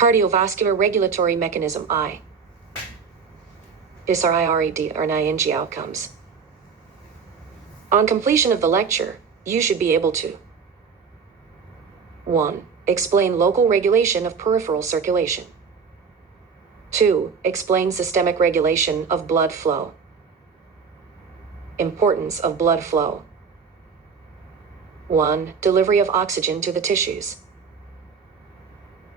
Cardiovascular regulatory mechanism I. ISRIRED or ING outcomes. On completion of the lecture, you should be able to 1. Explain local regulation of peripheral circulation. 2. Explain systemic regulation of blood flow. Importance of blood flow. 1. Delivery of oxygen to the tissues.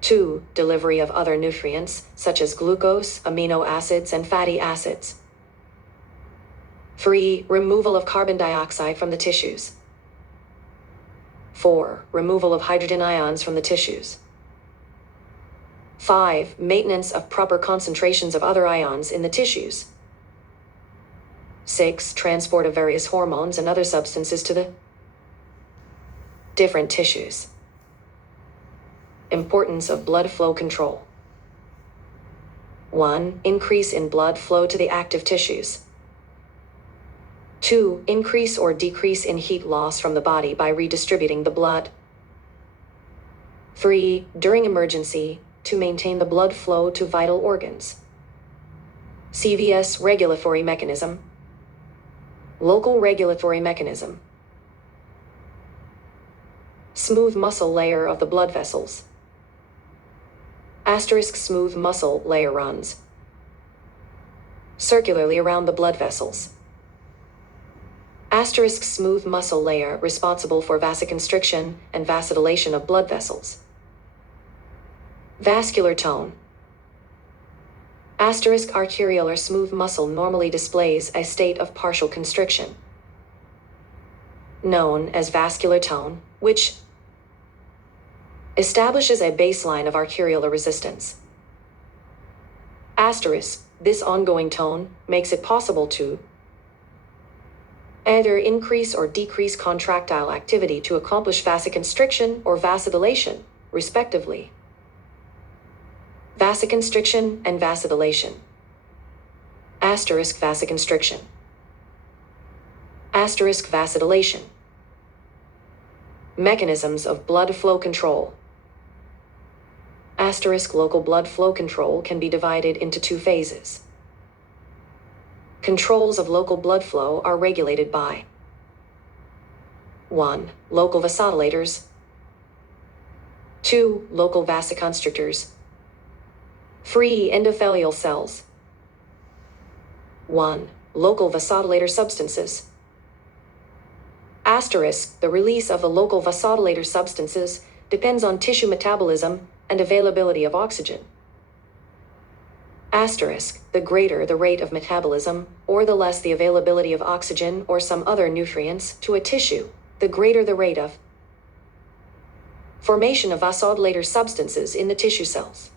2. Delivery of other nutrients, such as glucose, amino acids, and fatty acids. 3. Removal of carbon dioxide from the tissues. 4. Removal of hydrogen ions from the tissues. 5. Maintenance of proper concentrations of other ions in the tissues. 6. Transport of various hormones and other substances to the different tissues. Importance of blood flow control. 1. Increase in blood flow to the active tissues. 2. Increase or decrease in heat loss from the body by redistributing the blood. 3. During emergency, to maintain the blood flow to vital organs. CVS regulatory mechanism. Local regulatory mechanism. Smooth muscle layer of the blood vessels. Asterisk smooth muscle layer runs circularly around the blood vessels. Asterisk smooth muscle layer responsible for vasoconstriction and vasodilation of blood vessels. Vascular tone. Asterisk arterial or smooth muscle normally displays a state of partial constriction, known as vascular tone, which establishes a baseline of arteriolar resistance. Asterisk, this ongoing tone makes it possible to either increase or decrease contractile activity to accomplish vasoconstriction or vasodilation, respectively. Vasoconstriction and vasodilation. Asterisk vasoconstriction. Asterisk vasodilation. Mechanisms of blood flow control. Asterisk local blood flow control can be divided into two phases. Controls of local blood flow are regulated by 1. Local vasodilators. 2. Local vasoconstrictors. 3. Endothelial cells. 1. Local vasodilator substances. Asterisk, the release of the local vasodilator substances depends on tissue metabolism and availability of oxygen. Asterisk, the greater the rate of metabolism, or the less the availability of oxygen or some other nutrients to a tissue, the greater the rate of formation of vasodilator substances in the tissue cells.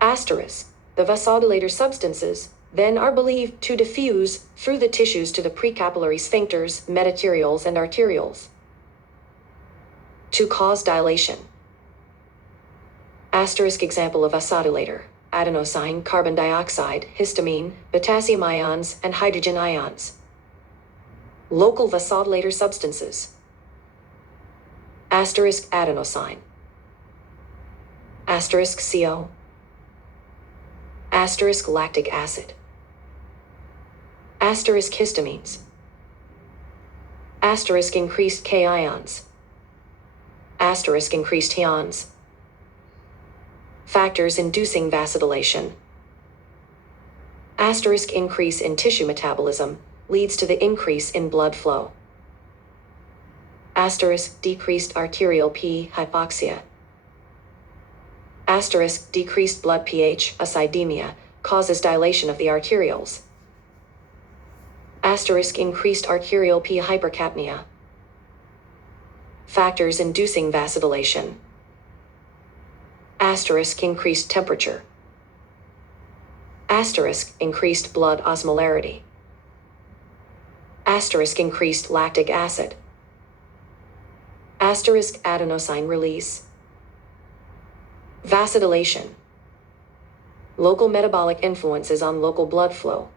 Asterisk, the vasodilator substances then are believed to diffuse through the tissues to the precapillary sphincters, medaterioles, and arterioles to cause dilation. Asterisk example of vasodilator: adenosine, carbon dioxide, histamine, potassium ions, and hydrogen ions. Local vasodilator substances. Asterisk adenosine. Asterisk CO. Asterisk lactic acid. Asterisk histamines. Asterisk increased K ions. Asterisk increased ions. Factors inducing vasodilation. Asterisk increase in tissue metabolism leads to the increase in blood flow. Asterisk decreased arterial P hypoxia. Asterisk decreased blood pH acidemia causes dilation of the arterioles. Asterisk increased arterial P hypercapnia. Factors inducing vasodilation. Asterisk increased temperature. Asterisk increased blood osmolarity. Asterisk increased lactic acid. Asterisk adenosine release. Vasodilation. Local metabolic influences on local blood flow.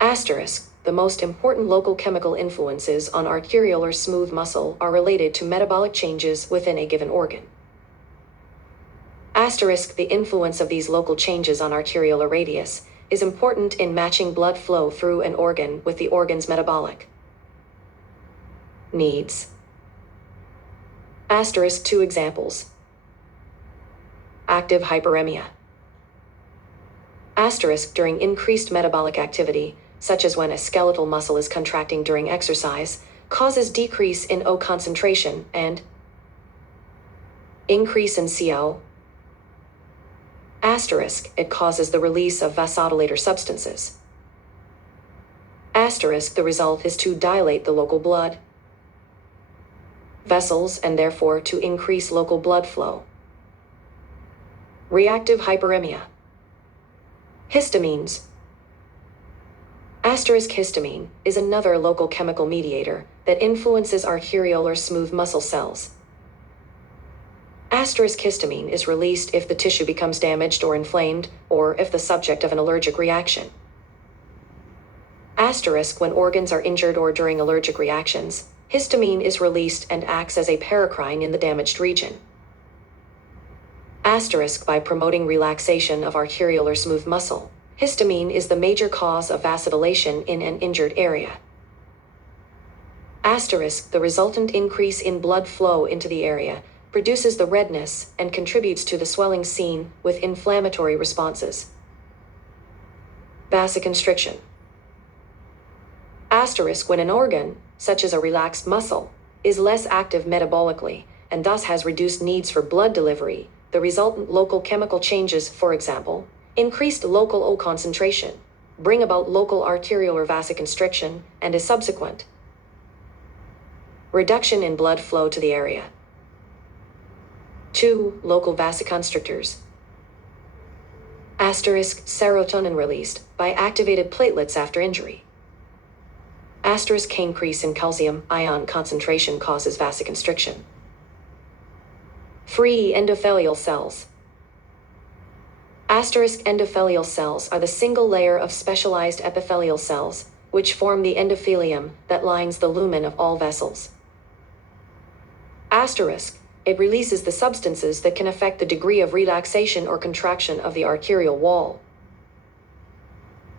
Asterisk, the most important local chemical influences on arterial or smooth muscle are related to metabolic changes within a given organ. Asterisk, the influence of these local changes on arteriolar radius is important in matching blood flow through an organ with the organ's metabolic needs. Asterisk, 2 examples. Active hyperemia. Asterisk, during increased metabolic activity, such as when a skeletal muscle is contracting during exercise, causes decrease in O concentration and increase in CO. Asterisk, it causes the release of vasodilator substances. Asterisk, the result is to dilate the local blood vessels and therefore to increase local blood flow. Reactive hyperemia. Histamines. Asterisk, histamine is another local chemical mediator that influences arteriolar smooth muscle cells. Asterisk, histamine is released if the tissue becomes damaged or inflamed, or if the subject of an allergic reaction. Asterisk, when organs are injured or during allergic reactions, histamine is released and acts as a paracrine in the damaged region. Asterisk, by promoting relaxation of arteriolar smooth muscle, histamine is the major cause of vasodilation in an injured area. Asterisk, the resultant increase in blood flow into the area produces the redness and contributes to the swelling seen with inflammatory responses. Vasoconstriction. Asterisk, when an organ, such as a relaxed muscle, is less active metabolically and thus has reduced needs for blood delivery, the resultant local chemical changes, for example, increased local O concentration, bring about local arteriolar vasoconstriction and a subsequent reduction in blood flow to the area. 2. Local vasoconstrictors. Asterisk, serotonin released by activated platelets after injury. Asterisk, increase in calcium ion concentration causes vasoconstriction. Free endothelial cells. Asterisk, endothelial cells are the single layer of specialized epithelial cells, which form the endothelium that lines the lumen of all vessels. Asterisk, it releases the substances that can affect the degree of relaxation or contraction of the arterial wall.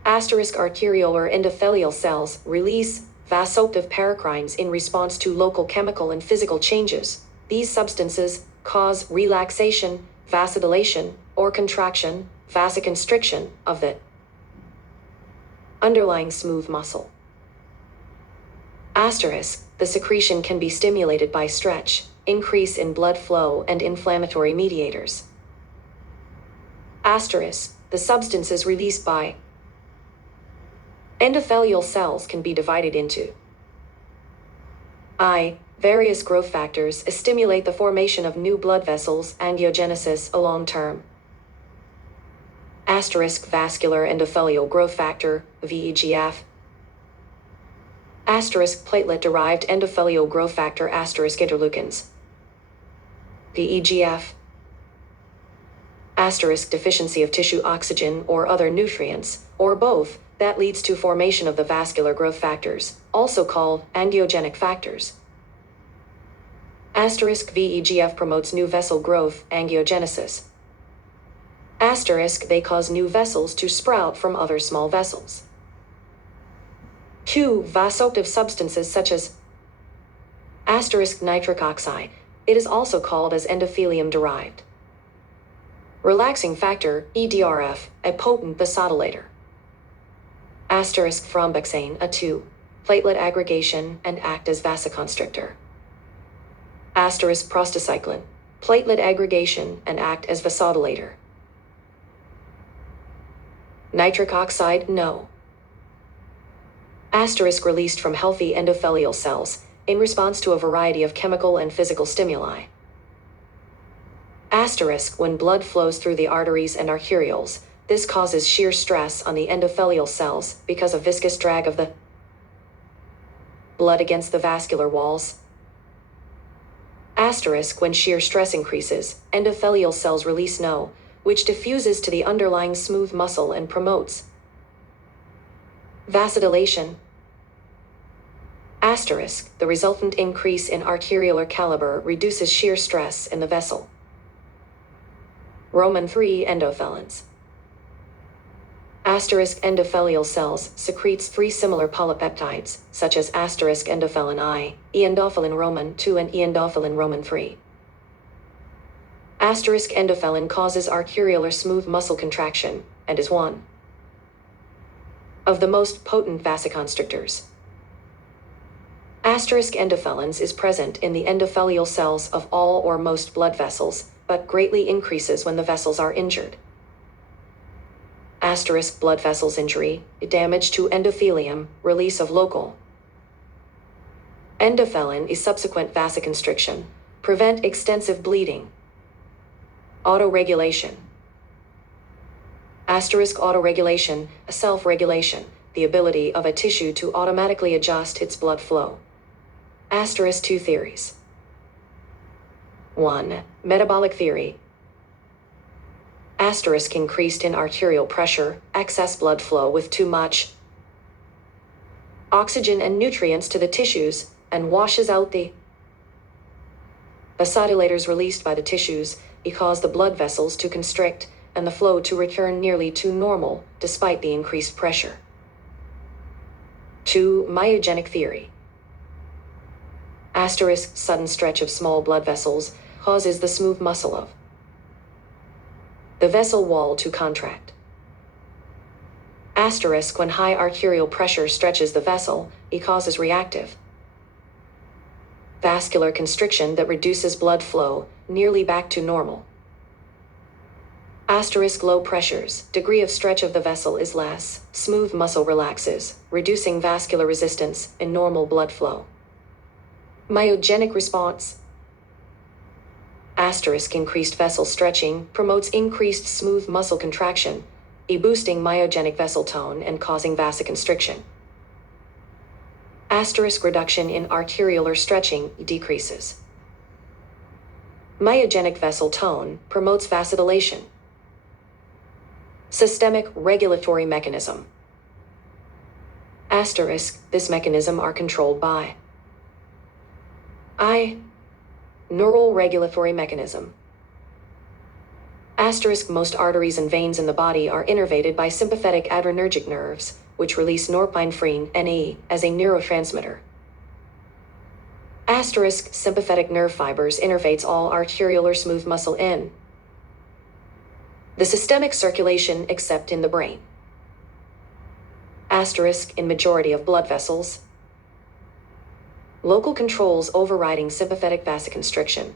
Asterisk, arteriolar endothelial cells release vasoactive paracrines in response to local chemical and physical changes. These substances cause relaxation, vasodilation, or contraction, vasoconstriction of the underlying smooth muscle. Asterisk, the secretion can be stimulated by stretch, increase in blood flow, and inflammatory mediators. Asterisk, the substances released by endothelial cells can be divided into various growth factors stimulate the formation of new blood vessels, angiogenesis, a long term. Asterisk, vascular endothelial growth factor, VEGF. Asterisk, platelet-derived endothelial growth factor, asterisk, interleukins. VEGF. Asterisk, deficiency of tissue oxygen or other nutrients, or both, that leads to formation of the vascular growth factors, also called angiogenic factors. Asterisk, VEGF promotes new vessel growth, angiogenesis. Asterisk, they cause new vessels to sprout from other small vessels. 2. Vasoactive substances such as asterisk, nitric oxide. It is also called as endothelium-derived relaxing factor, EDRF, a potent vasodilator. Asterisk, thromboxane, a 2. Platelet aggregation and act as vasoconstrictor. Asterisk, prostacyclin, platelet aggregation and act as vasodilator. Nitric oxide, no. Asterisk, released from healthy endothelial cells in response to a variety of chemical and physical stimuli. Asterisk, when blood flows through the arteries and arterioles, this causes shear stress on the endothelial cells because of viscous drag of the blood against the vascular walls. Asterisk, when shear stress increases, endothelial cells release NO, which diffuses to the underlying smooth muscle and promotes vasodilation. Asterisk, the resultant increase in arteriolar caliber reduces shear stress in the vessel. Roman 3 endothelins. Endothelial cells secretes 3 similar polypeptides, such as endothelin I, endothelin Roman 2 and endothelin Roman 3. Endothelin causes arteriolar smooth muscle contraction, and is one of the most potent vasoconstrictors. Endothelins is present in the endothelial cells of all or most blood vessels, but greatly increases when the vessels are injured. Blood vessels injury, damage to endothelium, release of local endothelin is subsequent vasoconstriction, prevent extensive bleeding. Autoregulation. Autoregulation, a self-regulation, the ability of a tissue to automatically adjust its blood flow. 2 theories. 1. Metabolic theory. Increased in arterial pressure, excess blood flow with too much oxygen and nutrients to the tissues, and washes out the vasodilators released by the tissues, cause the blood vessels to constrict, and the flow to return nearly to normal, despite the increased pressure. 2. Myogenic theory. Sudden stretch of small blood vessels causes the smooth muscle of the vessel wall to contract. When high arterial pressure stretches the vessel, it causes reactive vascular constriction that reduces blood flow nearly back to normal. Low pressures, degree of stretch of the vessel is less, smooth muscle relaxes, reducing vascular resistance and normal blood flow. Myogenic response. Increased vessel stretching promotes increased smooth muscle contraction, boosting myogenic vessel tone and causing vasoconstriction. Reduction in arteriolar stretching decreases myogenic vessel tone, promotes vasodilation. Systemic regulatory mechanism. This mechanism are controlled by neural regulatory mechanism. Most arteries and veins in the body are innervated by sympathetic adrenergic nerves, which release norepinephrine, NE, as a neurotransmitter. Sympathetic nerve fibers innervates all arteriolar smooth muscle in the systemic circulation except in the brain. In majority of blood vessels. Local controls overriding sympathetic vasoconstriction.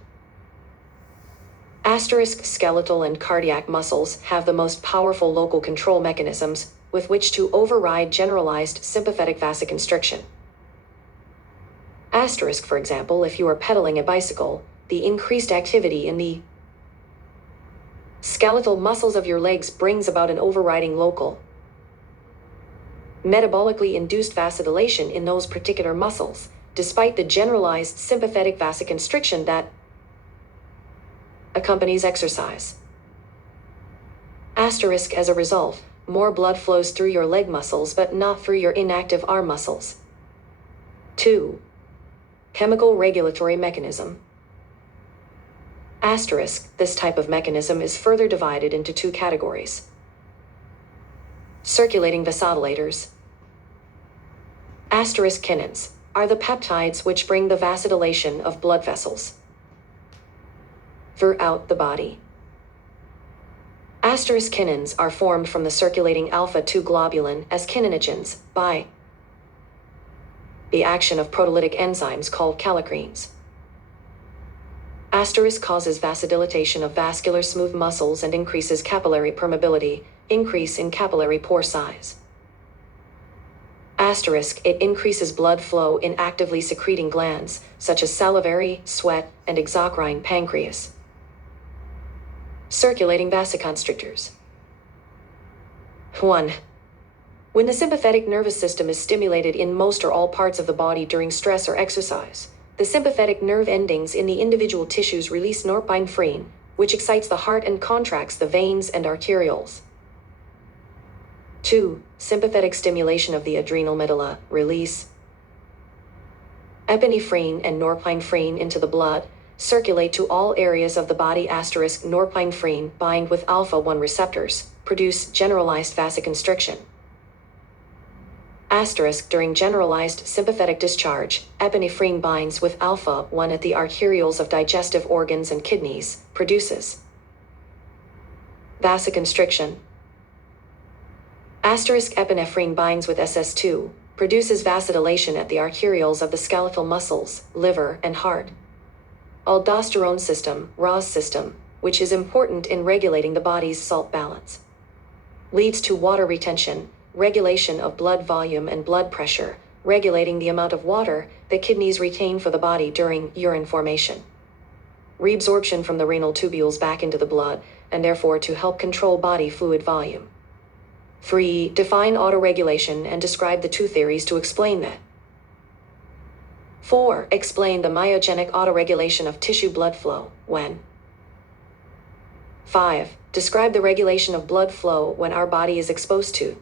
Skeletal and cardiac muscles have the most powerful local control mechanisms with which to override generalized sympathetic vasoconstriction. For example, if you are pedaling a bicycle, the increased activity in the skeletal muscles of your legs brings about an overriding local metabolically induced vasodilation in those particular muscles, despite the generalized sympathetic vasoconstriction that accompanies exercise. As a result, more blood flows through your leg muscles but not through your inactive arm muscles. 2. Chemical regulatory mechanism. This type of mechanism is further divided into 2 categories. Circulating vasodilators. Kinins are the peptides which bring the vasodilation of blood vessels throughout the body. Kinins are formed from the circulating alpha-2 globulin as kininogens by the action of proteolytic enzymes called kallikreins. Causes vasodilatation of vascular smooth muscles and increases capillary permeability, increase in capillary pore size. It increases blood flow in actively secreting glands, such as salivary, sweat, and exocrine pancreas. Circulating vasoconstrictors. 1. When the sympathetic nervous system is stimulated in most or all parts of the body during stress or exercise, the sympathetic nerve endings in the individual tissues release norepinephrine, which excites the heart and contracts the veins and arterioles. 2. Sympathetic stimulation of the adrenal medulla, release epinephrine and norepinephrine into the blood, circulate to all areas of the body. Norepinephrine bind with alpha-1 receptors, produce generalized vasoconstriction. During generalized sympathetic discharge, epinephrine binds with alpha-1 at the arterioles of digestive organs and kidneys, produces vasoconstriction. Epinephrine binds with SS2, produces vasodilation at the arterioles of the skeletal muscles, liver, and heart. Aldosterone system, RAS system, which is important in regulating the body's salt balance. Leads to water retention, regulation of blood volume and blood pressure, regulating the amount of water the kidneys retain for the body during urine formation. Reabsorption from the renal tubules back into the blood, and therefore to help control body fluid volume. 3. Define autoregulation and describe the two theories to explain that. 4. Explain the myogenic autoregulation of tissue blood flow, when. 5. Describe the regulation of blood flow when our body is exposed to